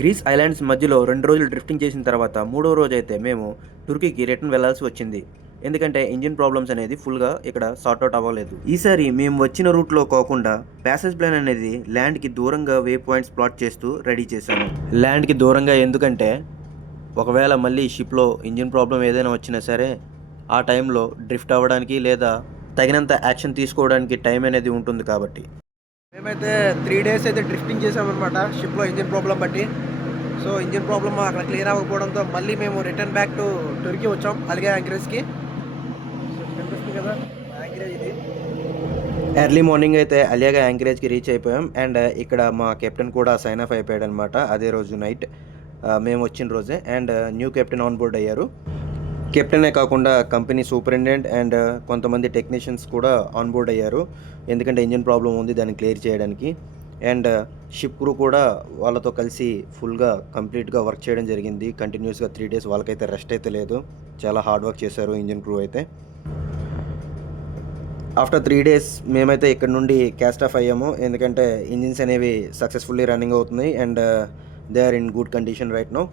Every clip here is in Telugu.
గ్రీస్ ఐలాండ్స్ మధ్యలో 2 రోజులు డ్రిఫ్టింగ్ చేసిన తర్వాత మూడో రోజైతే మేము టర్కీకి రిటర్న్ వెళ్లాల్సి వచ్చింది. ఎందుకంటే ఇంజిన్ ప్రాబ్లమ్స్ అనేది ఫుల్‌గా ఇక్కడ సార్ట్ ఔట్ అవ్వలేదు. ఈసారి మేము వచ్చిన రూట్‌లో కాకుండా ప్యాసేజ్ ప్లాన్ అనేది ల్యాండ్‌కి దూరంగా వే పాయింట్స్ ప్లాట్ చేస్తూ రెడీ చేశాము. ల్యాండ్‌కి దూరంగా ఎందుకంటే ఒకవేళ మళ్ళీ షిప్‌లో ఇంజిన్ ప్రాబ్లమ్ ఏదైనా వచ్చినా సరే ఆ టైంలో డ్రిఫ్ట్ అవ్వడానికి లేదా తగినంత యాక్షన్ తీసుకోవడానికి టైం అనేది ఉంటుంది కాబట్టి. మేమైతే 3 డేస్ అయితే డ్రిఫ్టింగ్ చేసామన్నమాట షిప్లో ఇంజిన్ ప్రాబ్లం బట్టి. సో ఇంజిన్ ప్రాబ్లం అక్కడ క్లియర్ అవ్వకపోవడంతో మళ్ళీ మేము రిటర్న్ బ్యాక్ టు టర్కీ వచ్చాం, అలిగా యాంకరేజ్కి. సో కనిపిస్తుంది కదా యాంకరేజ్ ఇది. ఎర్లీ మార్నింగ్ అయితే అలియాగా యాంకరేజ్కి రీచ్ అయిపోయాం. అండ్ ఇక్కడ మా కెప్టెన్ కూడా సైన్ ఆఫ్ అయిపోయాడు అనమాట. అదే రోజు నైట్ మేము వచ్చిన రోజే. And new captain on board అయ్యారు. కెప్టెనే కాకుండా కంపెనీ సూపరింటెండెంట్ అండ్ కొంతమంది టెక్నీషియన్స్ కూడా ఆన్ బోర్డ్ అయ్యారు. ఎందుకంటే ఇంజిన్ ప్రాబ్లం ఉంది, దాన్ని క్లియర్ చేయడానికి. అండ్ షిప్ క్రూ కూడా వాళ్ళతో కలిసి ఫుల్గా కంప్లీట్గా వర్క్ చేయడం జరిగింది. కంటిన్యూస్గా 3 డేస్ వాళ్ళకైతే రెస్ట్ అయితే లేదు. చాలా హార్డ్ వర్క్ చేశారు ఇంజిన్ క్రూ అయితే. ఆఫ్టర్ 3 డేస్ మేమైతే ఇక్కడ నుండి క్యాస్ట్ ఆఫ్ అయ్యాము. ఎందుకంటే ఇంజిన్స్ అనేవి సక్సెస్ఫుల్లీ రన్నింగ్ అవుతున్నాయి and they are in good condition right now.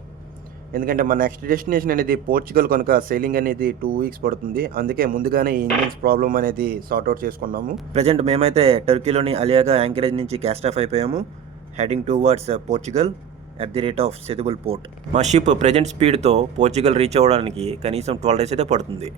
ఎందుకంటే మా నెక్స్ట్ డెస్టినేషన్ అనేది పోర్చుగల్ కనుక సెయిలింగ్ అనేది 2 వీక్స్ పడుతుంది. అందుకే ముందుగానే ఈ ఇంజిన్స్ ప్రాబ్లమ్ అనేది సార్ట్అవుట్ చేసుకున్నాము. ప్రజెంట్ మేమైతే టర్కీలోని అలియాగా యాంకరేజ్ నుంచి క్యాస్ట్ ఆఫ్ అయిపోయాము. Heading towards Portugal at the rate of సెదుబుల్ port. మా షిప్ ప్రజెంట్ స్పీడ్తో పోర్చుగల్ రీచ్ అవ్వడానికి కనీసం 12 డేస్ అయితే పడుతుంది.